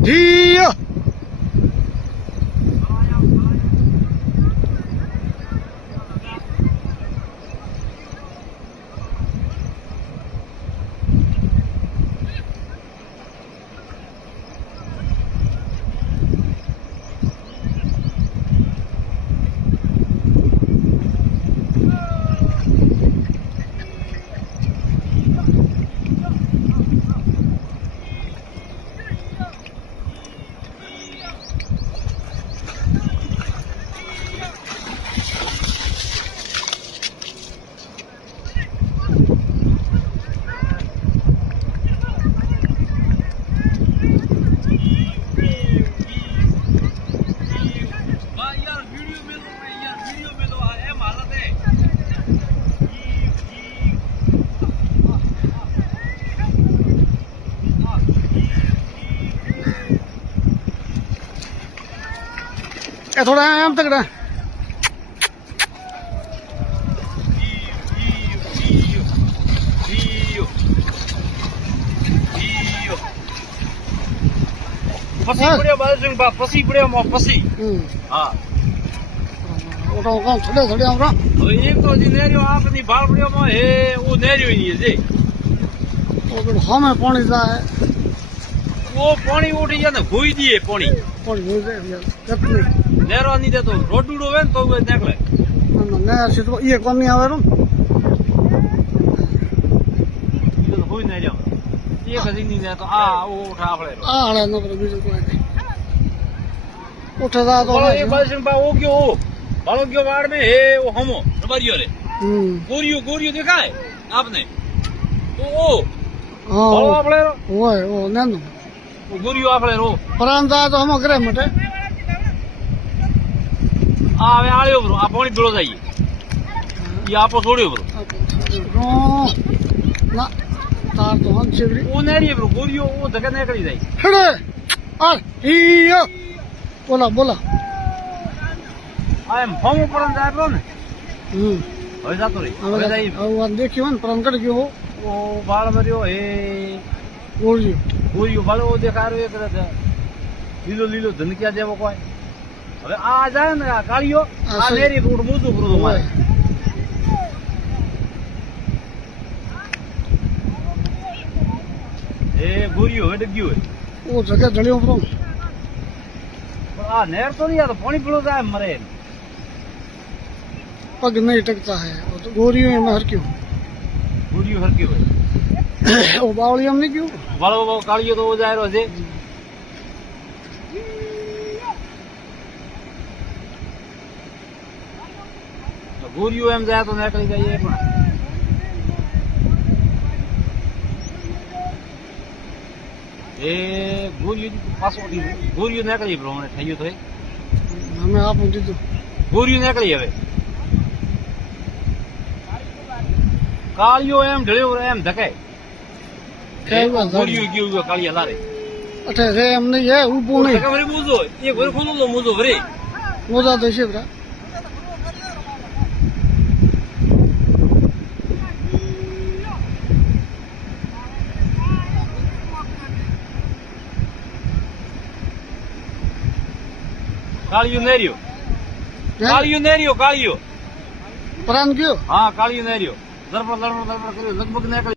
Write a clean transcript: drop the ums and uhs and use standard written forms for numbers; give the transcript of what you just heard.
જીયો थोड़ा आम तक रहा પસી પડ્યો બાજુ બા પસી પડ્યો મો પસી હા ઓટો કામ છડે છડે આવરા હવે એક તો જે નેર્યો આપની ભાળ પડ્યો મો હે ઓ નેર્યો ની છે ઓ તો હમે પાણી જાય ઓ પાણી ઉઠી જાય ને ભૂઈ દીએ પાણી પાણી હોય જાય કેટલી નેરો ની દે તો રોડુડો હોય ને તો નીકળે ને સીધો એ કોમ ની આવે રૂમ તો ભૂઈ ન જાવ એક હજી ની દે તો આ ઉઠ આપણે આ હળે ન કરે બીજું કોઈ નહીં ઉઠે જા તો બોલો એક બાજુ બા ઓ ગયો બાળો ગયો વાડ મે હે ઓ હમો રબરિયો રે ગોરિયો દેખાય આપને તો ઓ બાળો હા આપણે હોય ઓ નાનો ગોરિયો આપણે રો પરાંદા તો હમ કરે મટે આ હવે આળ્યો બ્રો આ પાણી પીળો જાય ઈ આપો છોડ્યો બ્રો ના તાર તો હમ છેવડી ઓ નેરી બ્રો ગોરિયો ઓ ધકે નીકળી જાય હેડે આ ઈયો બોલા બોલા આ એમ ફોર્મ ઉપર જાય બ્રો ને હવે જાતો રહી હવે જાય હવે દેખ્યો ને પરમ કરી ગયો ઓ બાળ મર્યો હે ગોળ્યો ગોરિયો બાળો દેખારો એક લીલો લીલો ધનકિયા જેવો કોઈ હવે આ જાય ને આ કાળિયો આ નેરી રોડ મૂતું કરો મારે એ ગોરિયો હવે ડગ્યો હોય ઓ જગ્યા જળ્યો બ્રો પણ આ નેર તો નહીં આ તો પાણી પીળો જાય મરે पग नहीं टकता है वो तो गोरियों में हर क्यों ગોરિયો હરક્યો હોય वो बावली हमने क्यों વાળો કાળિયો તો જાય રહ્યો છે ગોરિયો એમ જાય તો નીકળી જાય એ પણ એ ગોરિયો પાછો ગોરિયો નીકળી પ્રમાણે થયું તો हमें आप दीदू ગોરિયો નીકળી હવે કાળિયો એમ ઢળ્યો એમ ધકાય ગોરિયો ગયો કાળિયા લારે अठे रे हम नहीं है ऊपो नहीं વરી મૂજો એક વરી ખોલો લો મૂજો વરી मोजा देशे ब्रा કાળિયો નેર્યો કાળિયો प्राण क्यों હા કાળિયો નેર્યો ધરપડ કર્યો લગભગ નીકળી